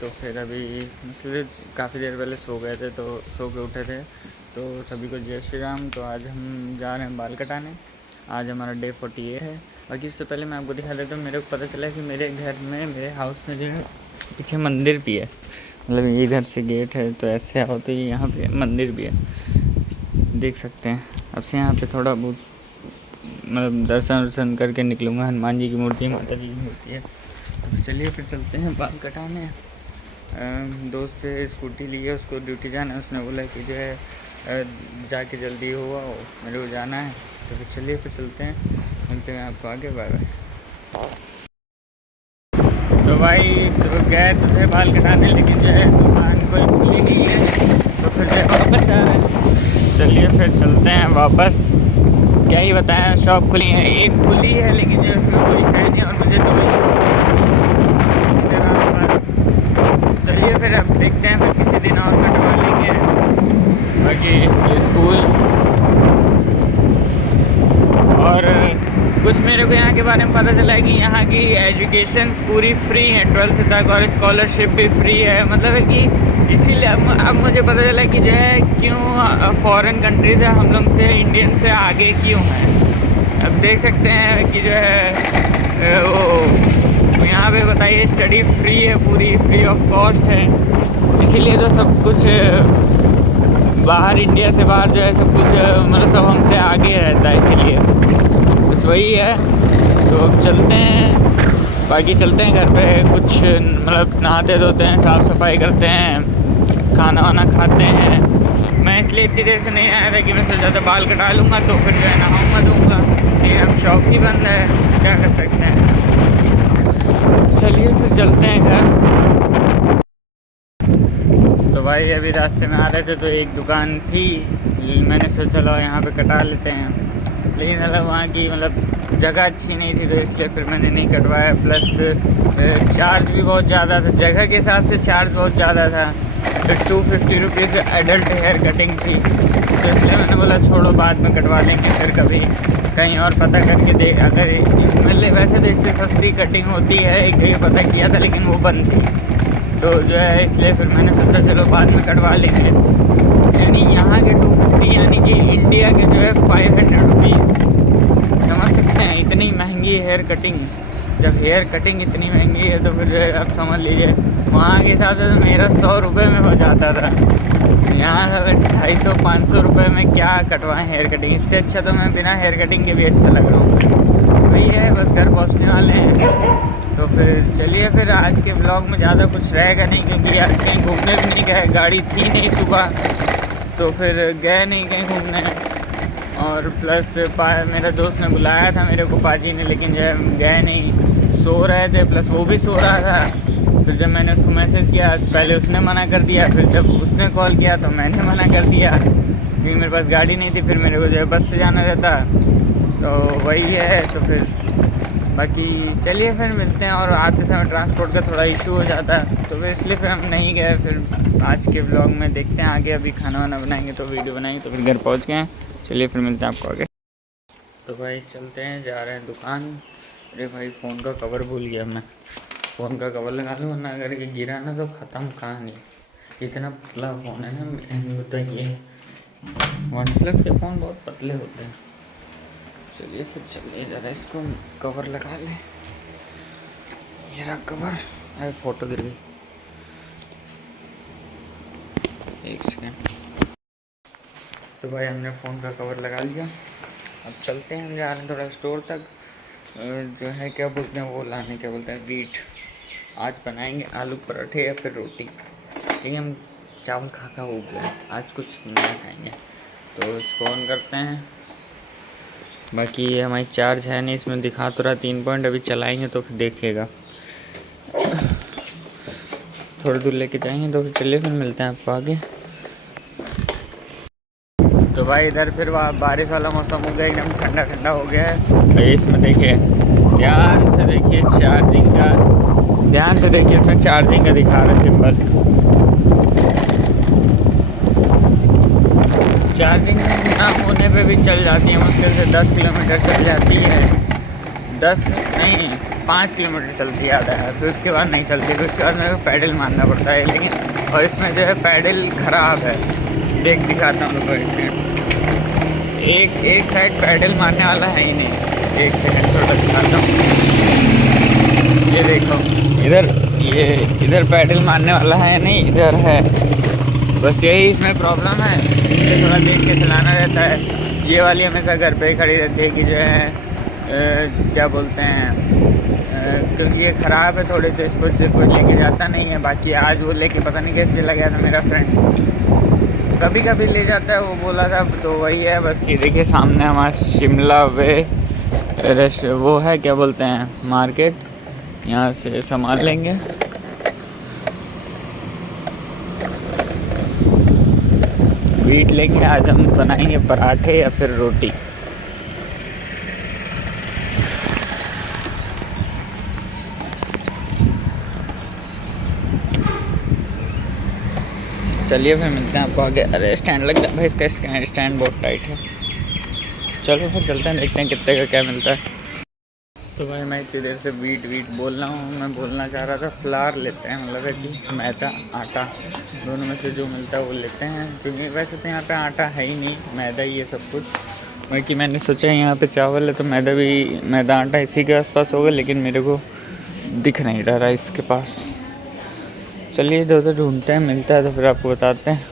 तो फिर अभी मुझसे काफ़ी देर पहले सो गए थे, तो सो के उठे थे। तो सभी को जय श्री राम। तो आज हम जा रहे हैं बाल कटाने। आज हमारा डे 48 है। बाकी इससे पहले मैं आपको दिखा देता हूँ, मेरे को पता चला कि मेरे घर में, मेरे हाउस में जो है पीछे मंदिर भी है। मतलब ये इधर से गेट है, तो ऐसे आओ तो यहाँ पे मंदिर भी है, देख सकते हैं। अब से यहाँ पे थोड़ा बहुत मतलब दर्शन वर्शन करके निकलूँगा। हनुमान जी की मूर्ति है, माता जी की मूर्ति है। तो चलिए फिर चलते हैं बाल कटाने। दोस्त से स्कूटी ली है, उसको ड्यूटी जाना है। उसने बोला कि जो है जाके जल्दी हो आओ, मेरे को जाना है। तो फिर चलिए फिर चलते हैं, मिलते हैं आपको आगे। Bye bye. तो भाई तो गए तो थे बाल कटाने, लेकिन जो है दुकान कोई खुली नहीं है, तो फिर जो है वापस जा रहे हैं। चलिए फिर चलते हैं वापस। क्या ही बताएं, शॉप खुली है, एक खुली है लेकिन जो उसमें कोई है नहीं, और मुझे दो ही इधर आसपास। चलिए फिर अब देखते हैं, फिर किसी दिन और कटवा लेंगे। बाकी स्कूल और कुछ मेरे को यहाँ के बारे में पता चला है कि यहाँ की एजुकेशन पूरी फ्री है 12th तक, और स्कॉलरशिप भी फ्री है। मतलब है कि इसीलिए अब मुझे पता चला कि जो है क्यों फॉरेन कंट्रीज़ है हम लोग से, इंडियन से आगे क्यों है। अब देख सकते हैं कि जो है वो यहाँ पे बताइए स्टडी फ्री है, पूरी फ्री ऑफ कॉस्ट है। इसीलिए तो सब कुछ बाहर, इंडिया से बाहर जो है सब कुछ मतलब सब हमसे आगे रहता है। इसीलिए बस वही है। तो अब चलते हैं, बाकी चलते हैं घर पे, कुछ मतलब नहाते धोते हैं, साफ़ सफाई करते हैं, खाना वाना खाते हैं। मैं इसलिए इतनी देर से नहीं आया था कि मैं सोचा था बाल कटा लूँगा तो फिर जो है नहाऊँगा धोऊँगा, लेकिन अब शॉप ही बंद है, क्या कर सकते हैं। चलिए फिर चलते हैं घर। तो भाई अभी रास्ते में आ रहे थे तो एक दुकान थी, मैंने सोचा चलो यहाँ पे कटा लेते हैं, लेकिन मतलब वहाँ की मतलब जगह अच्छी नहीं थी, तो इसलिए फिर मैंने नहीं कटवाया। प्लस चार्ज भी बहुत ज़्यादा था, जगह के हिसाब से चार्ज बहुत ज़्यादा था। तो 250 रुपीज़ एडल्ट हेयर कटिंग थी, तो इसलिए मैंने बोला छोड़ो बाद में कटवा लेंगे, फिर कभी कहीं और पता करके दे। अगर मतलब वैसे तो इससे सस्ती कटिंग होती है, एक जगह पता किया था लेकिन वो बंद थी, तो जो है इसलिए फिर मैंने सोचा चलो बाद में कटवा लेंगे। यानी यहाँ के 250 यानी कि इंडिया के जो है 500 रुपीज़, समझ सकते हैं इतनी महंगी हेयर कटिंग। जब हेयर कटिंग इतनी महंगी है तो फिर जो है आप समझ लीजिए वहाँ के हिसाब से तो मेरा 100 रुपये में हो जाता था। यहाँ अगर 250-500 रुपये में क्या कटवाएं हेयर कटिंग। इससे अच्छा तो मैं बिना हेयर कटिंग के भी अच्छा लग रहा हूँ। वही है, बस घर पहुँचने वाले हैं। तो फिर चलिए फिर आज के ब्लॉग में ज़्यादा कुछ रहेगा नहीं, क्योंकि आज कहीं घूमने भी नहीं गए, गाड़ी थी नहीं सुबह, तो फिर गए नहीं कहीं घूमने। और प्लस मेरा दोस्त ने बुलाया था मेरे को, पाजी ने, लेकिन जो है गए नहीं, सो रहे थे, प्लस वो भी सो रहा था। फिर जब मैंने उसको मैसेज किया, पहले उसने मना कर दिया, फिर जब उसने कॉल किया तो मैंने मना कर दिया, क्योंकि मेरे पास गाड़ी नहीं थी, फिर मेरे को जो है बस से जाना रहता। तो वही है। तो फिर बाकी चलिए फिर मिलते हैं। और आते समय ट्रांसपोर्ट का थोड़ा इशू हो जाता है, तो फिर इसलिए फिर हम नहीं गए। फिर आज के ब्लॉग में देखते हैं आगे, अभी खाना वाना बनाएंगे तो वीडियो बनाएंगे, तो फिर घर पहुंच गए हैं। चलिए फिर मिलते हैं आपको आगे। तो भाई चलते हैं, जा रहे हैं दुकान। अरे भाई फ़ोन का कवर भूल गया मैं, फ़ोन का कवर लगा लूँ, वरना अगर ये गिरा ना तो ख़त्म कहानी। इतना पतला फ़ोन है ना, होता ये वन प्लस के फ़ोन बहुत पतले होते हैं। चलिए फिर चलिए ज़रा इसको कवर लगा लें। मेरा कवर, अरे फ़ोटो गिर गई, एक सेकेंड। तो भाई हमने फ़ोन का कवर लगा लिया। अब चलते हैं, हम जा रहे हैं थोड़ा स्टोर तक, जो है क्या बोलते हैं वो लाने, क्या बोलते हैं वीट। आज बनाएंगे आलू पराठे या फिर रोटी, क्योंकि हम चावल खा खा हो गया, आज कुछ नया खाएंगे। तो इसको ऑन करते हैं। बाकी ये हमारी चार्ज है नहीं, इसमें दिखा तो रहा 3 पॉइंट, अभी चलाएंगे तो फिर देखिएगा। थोड़ी दूर लेके जाएंगे, तो फिर चलिए फिर मिलते हैं आपको आगे। तो भाई इधर फिर बारिश वाला मौसम हो गया, एकदम ठंडा ठंडा हो गया है। तो इसमें देखिए, ध्यान से देखिए चार्जिंग का, ध्यान से देखिए इसमें चार्जिंग का दिखा रहा है सिंबल। चार्जिंग ना होने पे भी चल जाती है, मुश्किल से 10 किलोमीटर चल जाती है। 10 नहीं 5 किलोमीटर चलती आधा है, फिर उसके बाद नहीं चलती, फिर उसके बाद मेरे को पैडल मारना पड़ता है। लेकिन और इसमें जो है पैडल ख़राब है, दिखाता हूँ लोगों एक एक साइड पैडल मारने वाला है ही नहीं। एक सेकंड थोड़ा दिखाता हूँ, ये देखो इधर, ये इधर पैडल मारने वाला है नहीं, इधर है। बस यही इसमें प्रॉब्लम है, इससे थोड़ा देख के चलाना रहता है। ये वाली हमेशा घर पे ही खड़ी रहती है कि जो है क्या बोलते हैं, क्योंकि ये ख़राब है थोड़ी, तो इसको से कोई लेके जाता नहीं है। बाकी आज वो लेके पता नहीं कैसे चला गया था मेरा फ्रेंड, कभी कभी ले जाता है वो बोला था, तो वही है। बस ये देखिए सामने हमारा शिमला वे वो है, क्या बोलते हैं, मार्केट, यहाँ से सामान लेंगे। वीट लेंगे, आज हम बनाएंगे पराठे या फिर रोटी। चलिए फिर मिलते हैं आपको आगे। अरे स्टैंड लग गया भाई, इसका स्टैंड बहुत टाइट है। चलो फिर चलते हैं, देखते हैं कितने का क्या मिलता है। तो भाई मैं इतनी देर से वीट बोल रहा हूँ। मैं बोलना चाह रहा था फ्लावर लेते हैं, मतलब है कि मैदा आटा दोनों में से जो मिलता है वो लेते हैं, क्योंकि वैसे तो यहाँ पे आटा है ही नहीं, मैदा ही है सब कुछ। बाकी मैंने सोचा यहाँ पे चावल है तो मैदा आटा इसी के आसपास होगा, लेकिन मेरे को दिख नहीं रहा इसके पास। चलिए इधर उधर ढूंढते हैं, मिलता है तो फिर आपको बताते हैं।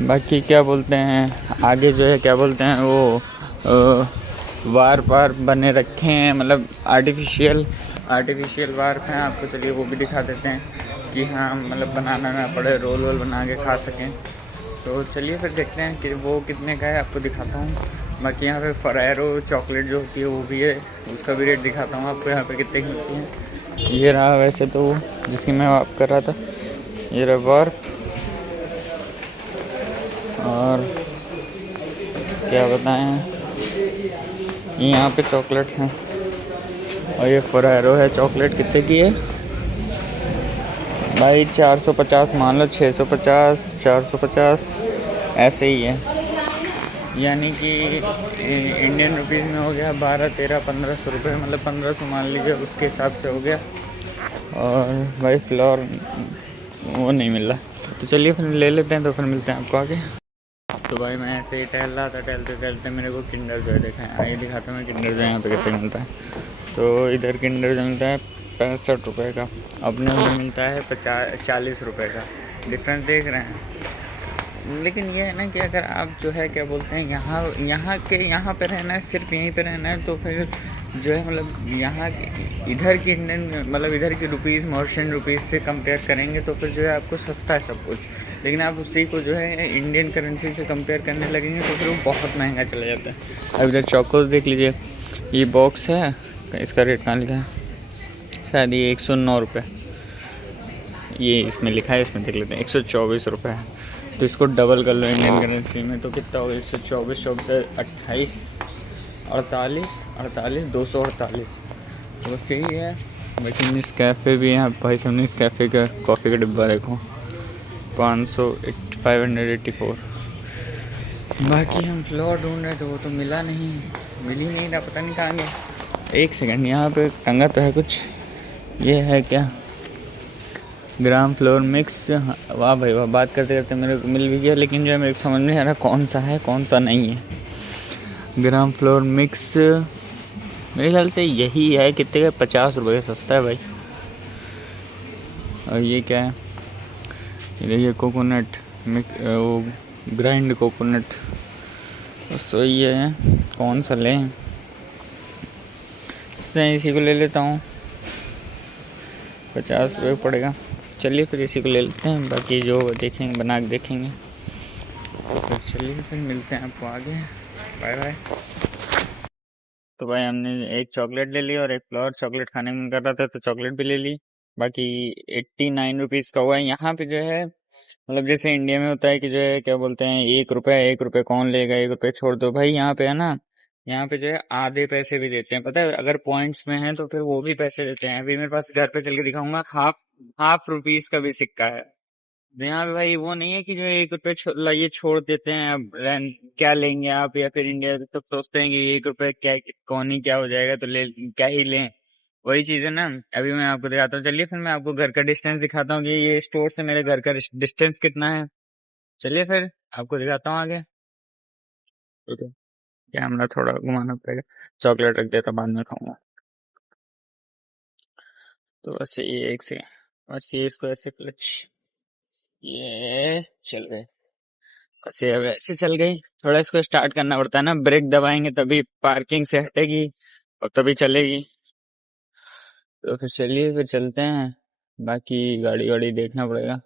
बाकी क्या बोलते हैं, आगे जो है क्या बोलते हैं वो वार बने रखे हैं, मतलब आर्टिफिशियल वार हैं आपको। चलिए वो भी दिखा देते हैं कि हाँ मतलब बनाना ना पड़े, रोल बना के खा सकें। तो चलिए फिर देखते हैं कि वो कितने का है, आपको दिखाता हूँ। बाकी यहाँ पे फरेरो चॉकलेट जो होती है वो भी है, उसका भी रेट दिखाता हूँ आपको यहाँ पे कितने की मिलती है। ये रहा वैसे तो जिसकी मैं बात कर रहा था, ये रहा वार। और क्या बताएं, यहाँ पे चॉकलेट्स हैं, और ये फरेरो है। चॉकलेट कितने की है भाई? 450 मान लो, 650, 450 ऐसे ही है, यानी कि इंडियन रुपीज़ में हो गया 12, 13, 1500 रुपये, मतलब 1500 मान लीजिए, उसके हिसाब से हो गया। और भाई फ्लोर वो नहीं मिल रहा, तो चलिए फिर ले लेते हैं, तो फिर मिलते हैं आपको आगे। तो भाई मैं ऐसे ही टहल रहा था, टहलते मेरे को किंडर जॉय देखा है। आइए दिखाता हूँ मैं किंडर जॉय यहाँ पे कितने मिलता है। तो इधर किंडर जॉय मिलता है 65 रुपये का, अपने में मिलता है 40 रुपये का। डिफरेंस देख रहे हैं। लेकिन ये है ना कि अगर आप जो है क्या बोलते हैं, यहाँ पे रहना है, सिर्फ यहीं पे रहना है, तो फिर जो है मतलब यहाँ इधर की इंडियन मतलब इधर की रुपीज़ मॉरिशियन रुपीज़ से कंपेयर करेंगे तो फिर जो है आपको सस्ता है सब कुछ। लेकिन आप उसी को जो है इंडियन करेंसी से कंपेयर करने लगेंगे तो फिर वो बहुत महंगा चला जाता है। अब इधर चौकोस देख लीजिए, ये बॉक्स है, इसका रेट कहाँ लिखा है, शायद ये 109 रुपये, ये इसमें लिखा है, इसमें देख लेते हैं 124 रुपये है। तो इसको डबल कर लो इंडियन करेंसी में तो कितना होगा, 124 28 48 248, तो बस यही है। लेकिन इस कैफ़े भी यहाँ भाई सामने, इस कैफ़े का कॉफ़ी का डिब्बा देखो 584। बाकी हम फ्लोर ढूंढ रहे थे, वो तो मिल ही नहीं रहा, पता नहीं कहाँ गया। एक सेकंड, यहाँ पे टंगा तो है कुछ, ये है क्या, ग्राम फ्लोर मिक्स। वाह भाई वाह, बात करते करते मेरे को मिल भी गया, लेकिन जो है मेरे को समझ नहीं आ रहा कौन सा है कौन सा नहीं है। ग्राम फ्लोर मिक्स मेरे ख्याल से यही है, कितने का, 50 रुपये का, सस्ता है भाई। और ये क्या है, ये कोकोनट वो ग्राइंड कोकोनट, तो ये है, कौन सा लें, इसी को ले लेता हूँ, 50 रुपये पड़ेगा। चलिए फिर इसी को ले लेते हैं, बाकी जो देखेंगे बना के देखेंगे। तो फिर चलिए फिर मिलते हैं आपको आगे, बाय बाय। तो भाई हमने एक चॉकलेट ले ली और एक फ्लोर, चॉकलेट खाने में कर रहा था तो चॉकलेट भी ले ली। बाकी 89 रुपीज़ का हुआ है। यहाँ पे जो है मतलब जैसे इंडिया में होता है कि जो है क्या बोलते हैं, 1 रुपये कौन लेगा, 1 रुपये छोड़ दो, भाई यहाँ पे है ना, यहाँ पे जो है आधे पैसे भी देते हैं, पता है, अगर पॉइंट्स में है तो फिर वो भी पैसे देते हैं। अभी मेरे पास घर पे चल के दिखाऊंगा, हाफ रुपीज का भी सिक्का है, तो यहाँ पे भाई वो नहीं है कि जो 1 रुपए ये छोड़ देते हैं, अब क्या लेंगे आप, या फिर इंडिया तो सब सोचते हैं कि 1 रुपए क्या, कौन ही क्या हो जाएगा तो ले क्या ही लें। वही चीज है ना। अभी मैं आपको दिखाता हूँ, चलिए फिर मैं आपको घर का डिस्टेंस दिखाता हूँ कि ये स्टोर से मेरे घर का डिस्टेंस कितना है। चलिए फिर आपको दिखाता हूँ आगे। ठीक है, कैमरा थोड़ा घुमाना पड़ेगा। चॉकलेट रख देता, बाद में खाऊंगा। तो बस ये एक से, बस ये इसको ऐसे क्लच, ये चल गए। बस ये अब ऐसे चल गई। थोड़ा इसको स्टार्ट करना पड़ता है ना, ब्रेक दबाएंगे तभी पार्किंग से हटेगी और तभी चलेगी। तो फिर चलिए, फिर चलते हैं। बाकी गाड़ी वाड़ी देखना पड़ेगा।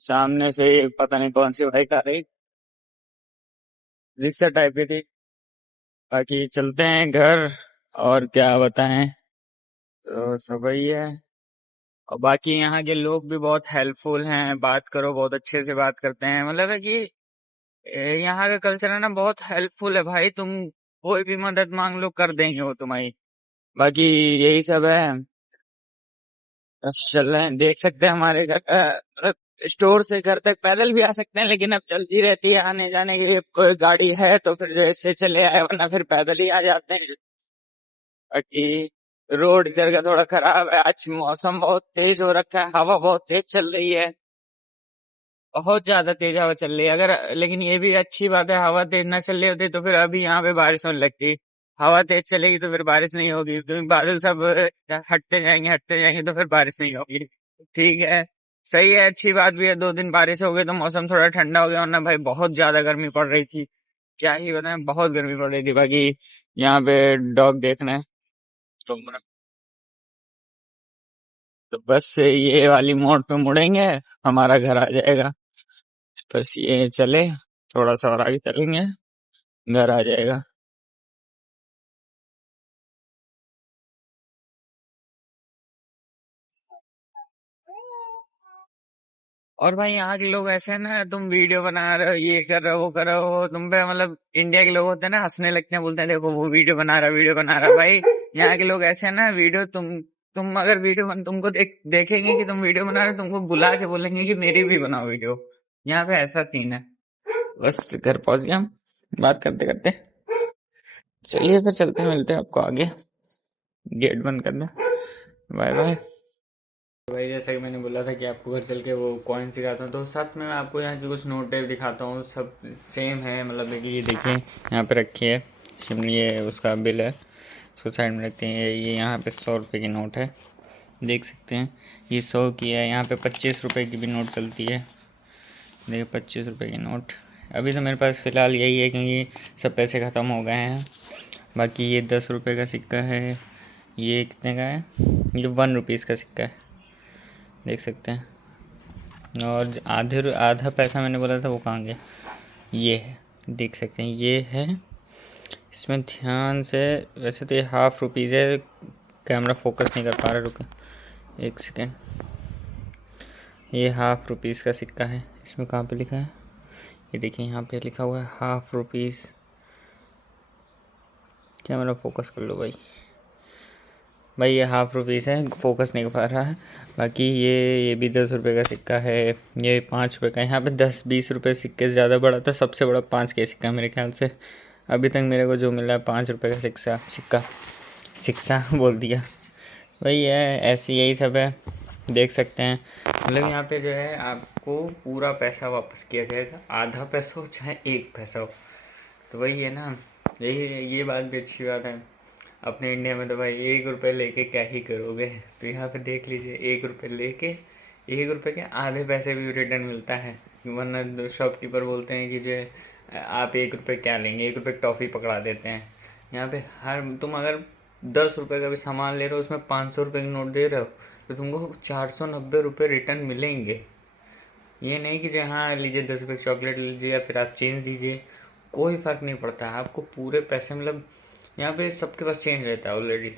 सामने से पता नहीं कौन सी बाइक आ रही, रिक्शा टाइप की थी। बाकी चलते हैं घर, और क्या बताएं। तो सब वही है। और बाकी यहाँ के लोग भी बहुत हेल्पफुल हैं, बात करो बहुत अच्छे से बात करते हैं, मतलब है कि यहाँ का कल्चर है ना, बहुत हेल्पफुल है भाई। तुम कोई भी मदद मांग लो, कर देंगे वो तुम्हारी। बाकी यही सब है। बस चल रहे हैं, देख सकते हैं हमारे घर मतलब स्टोर से घर तक पैदल भी आ सकते हैं, लेकिन अब चलती रहती है आने जाने के लिए। कोई गाड़ी है तो फिर जैसे चले आए, वरना फिर पैदल ही आ जाते हैं। बाकी रोड इधर का थोड़ा खराब है, आज मौसम बहुत तेज हो रखा है, हवा बहुत तेज चल रही है। बहुत ज्यादा तेज हवा चल रही है। अगर लेकिन ये भी अच्छी बात है, हवा तेज ना चल रही होती तो फिर अभी यहाँ पे बारिश होने लगती। हवा तेज चलेगी तो फिर बारिश नहीं होगी, क्योंकि बादल सब हटते जाएंगे तो फिर बारिश नहीं होगी। ठीक है, सही है, अच्छी बात भी है। 2 दिन बारिश हो गई तो मौसम थोड़ा ठंडा हो गया, वरना भाई बहुत ज्यादा गर्मी पड़ रही थी। क्या ही बताएं, बहुत गर्मी पड़ रही थी। बाकी यहाँ पे डॉग देखना है तो बस ये वाली मोड़ पे मुड़ेंगे, हमारा घर आ जाएगा। बस ये चले, थोड़ा सा और आगे चलेंगे, घर आ जाएगा। और भाई यहाँ के लोग ऐसे हैं ना, तुम वीडियो बना रहे हो, ये कर रहे हो, वो कर रहे हो, तुम पे मतलब इंडिया के लोग होते हैं ना, हंसने लगते हैं, बोलते हैं देखो वो वीडियो बना रहा है। भाई यहाँ के लोग ऐसे हैं ना, वीडियो तुम अगर तुमको देखेंगे कि तुम वीडियो बना रहे हो, तुमको बुला के बोलेंगे कि मेरी भी बनाओ वीडियो। यहाँ पे ऐसा सीन है। बस घर पहुंच गया हम, बात करते करते। चलिए फिर चलते हैं, मिलते हैं आपको आगे। गेट बंद कर दो, बाय बाय। तो भाई जैसा कि मैंने बोला था कि आपको घर चल के वो कॉइन दिखाता हूँ, तो साथ में मैं आपको यहाँ की कुछ नोट टाइप दिखाता हूँ। सब सेम है, मतलब है कि ये देखिए यहाँ पे रखी है। ये उसका बिल है, उसको साइड में रखते हैं। ये यहाँ पे 100 रुपये की नोट है, देख सकते हैं। ये 100 की है। यहाँ पे 25 रुपये की भी नोट चलती है, देखिए 25 रुपये की नोट। अभी तो मेरे पास फ़िलहाल यही है, क्योंकि सब पैसे ख़त्म हो गए हैं। बाकी ये 10 रुपये का सिक्का है। ये कितने का है? ये 1 रुपीज़ का सिक्का है, देख सकते हैं। और आधा पैसा मैंने बोला था वो कहाँ गया? ये है, देख सकते हैं, ये है। इसमें ध्यान से, वैसे तो ये ½ रुपीज़ है, कैमरा फोकस नहीं कर पा रहा, रुको 1 सेकेंड। ये ½ रुपीज़ का सिक्का है। इसमें कहाँ पे लिखा है? ये देखिए यहाँ पे लिखा हुआ है ½ रुपीज़। कैमरा फोकस कर लो भाई। भाई ये ½ रुपीज़ है, फोकस नहीं कर पा रहा है। बाकी ये भी 10 रुपये का सिक्का है। ये 5 रुपये का है। यहाँ पे 10-20 रुपये सिक्के से ज़्यादा बड़ा था, सबसे बड़ा 5 का सिक्का मेरे ख्याल से अभी तक मेरे को जो मिला है। 5 रुपये का सिक्का बोल दिया भाई। है ऐसे, यही सब है, देख सकते हैं। मतलब यहाँ पे जो है आपको पूरा पैसा वापस किया जाएगा, आधा पैसा हो चाहे 1 पैसा हो। तो वही है ना, यही ये बात भी अच्छी बात है। अपने इंडिया में तो भाई 1 रुपये लेके क्या ही करोगे। तो यहाँ पे देख लीजिए, 1 रुपये लेके 1 रुपये के आधे पैसे भी रिटर्न मिलता है। वरना शॉपकीपर बोलते हैं कि जो आप 1 रुपये क्या लेंगे, 1 रुपये टॉफ़ी पकड़ा देते हैं। यहाँ पे तुम अगर 10 रुपये का भी सामान ले रहे हो, उसमें 500 रुपये की नोट दे रहे हो, तो तुमको 490 रुपये रिटर्न मिलेंगे। ये नहीं कि जो हाँ लीजिए 10 रुपये चॉकलेट लीजिए या फिर आप चेंज दीजिए, कोई फ़र्क नहीं पड़ता है आपको। पूरे पैसे मतलब यहाँ पे सबके पास चेंज रहता है ऑलरेडी।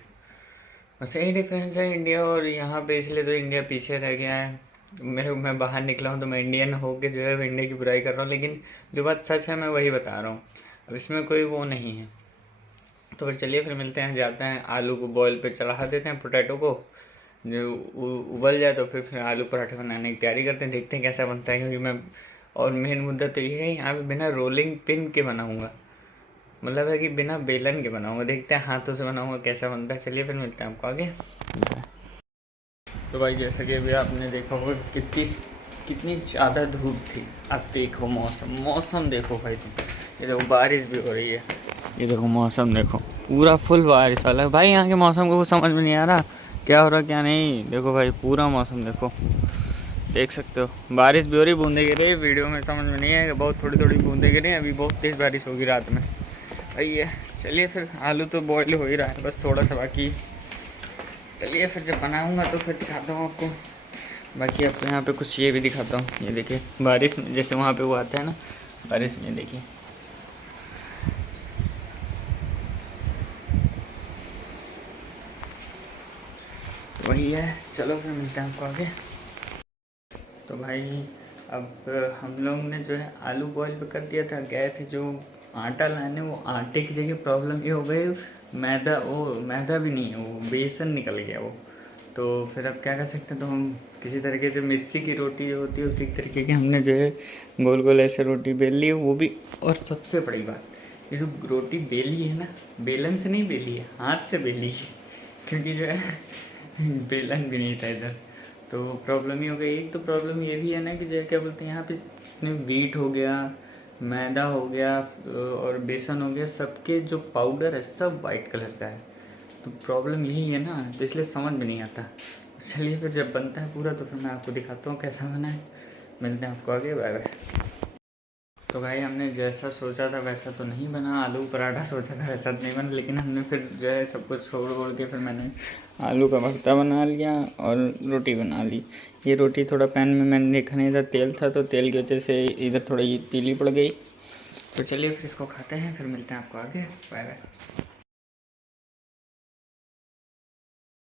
बस यही डिफरेंस है इंडिया और यहाँ पे, इसलिए तो इंडिया पीछे रह गया है। मैं बाहर निकला हूँ तो मैं इंडियन होके जो है इंडिया की बुराई कर रहा हूँ, लेकिन जो बात सच है मैं वही बता रहा हूँ। अब इसमें कोई वो नहीं है। तो फिर चलिए फिर मिलते हैं, जाते हैं आलू को बॉयल पे चढ़ा देते हैं, पोटैटो को जो उबल जाए तो फिर आलू पराठे बनाने की तैयारी करते हैं, देखते हैं कैसा बनता है। क्योंकि मैं और मेन मुद्दा तो ये है यहाँ पे बिना रोलिंग पिन के बनाऊँगा, मतलब है कि बिना बेलन के बनाऊँगा, देखते हैं हाथों से बनाऊँगा कैसा बनता है। चलिए फिर मिलते हैं आपको आगे। तो भाई जैसा कि अभी आपने देखा होगा कितनी ज़्यादा धूप थी, अब देखो मौसम देखो भाई तुम, ये देखो बारिश भी हो रही है, ये देखो मौसम देखो पूरा फुल बारिश वाला है भाई। यहाँ के मौसम को कुछ समझ में नहीं आ रहा क्या हो रहा क्या नहीं, देखो भाई पूरा मौसम देखो, देख सकते हो बारिश भी हो रही, बूंदे गिर रही, वीडियो में समझ में नहीं आएगा, बहुत थोड़ी थोड़ी बूंदे गिर रही हैं, अभी बहुत तेज़ बारिश होगी रात में भाई है। चलिए फिर आलू तो बॉयल हो ही रहा है, बस थोड़ा सा बाकी, चलिए फिर जब बनाऊँगा तो फिर दिखाता हूँ आपको। बाकी आपको यहाँ पे कुछ ये भी दिखाता हूँ, ये देखिए बारिश में जैसे वहाँ पे वो आता है ना, बारिश में देखिए तो वही है। चलो फिर मिलते हैं आपको आगे। तो भाई अब हम लोग ने जो है आलू बॉयल पे कर दिया था, गए थे जो आटा लाने, वो आटे की जगह प्रॉब्लम ये हो गई मैदा भी नहीं है, वो बेसन निकल गया वो। तो फिर अब क्या कर सकते हैं, तो हम किसी तरीके से मिस्सी की रोटी जो होती है उसी तरीके की हमने जो है गोल गोल ऐसे रोटी बेल ली है वो भी। और सबसे बड़ी बात, ये जो रोटी बेली है ना, बेलन से नहीं बेली है, हाथ से बेली है, क्योंकि जो है बेलन भी नहीं था इधर, तो प्रॉब्लम ही हो गई। एक तो प्रॉब्लम ये भी है ना कि जो क्या बोलते हैं यहाँ पे जितने वीट हो गया, मैदा हो गया और बेसन हो गया, सबके जो पाउडर है सब वाइट कलर का है, तो प्रॉब्लम यही है ना, तो इसलिए समझ में नहीं आता। चलिए फिर जब बनता है पूरा तो फिर मैं आपको दिखाता हूँ कैसा बना है, मिलते हैं आपको आगे, बाय बाय। तो भाई हमने जैसा सोचा था वैसा तो नहीं बना, आलू पराठा सोचा था वैसा तो नहीं बना, लेकिन हमने फिर जो है सब कुछ छोड़ के फिर मैंने आलू का भरता बना लिया और रोटी बना ली। ये रोटी थोड़ा पैन में मैंने देखा नहीं था, तेल था, तो तेल की वजह से इधर थोड़ी पीली पड़ गई। तो चलिए फिर इसको खाते हैं, फिर मिलते हैं आपको आगे, बाय बाय।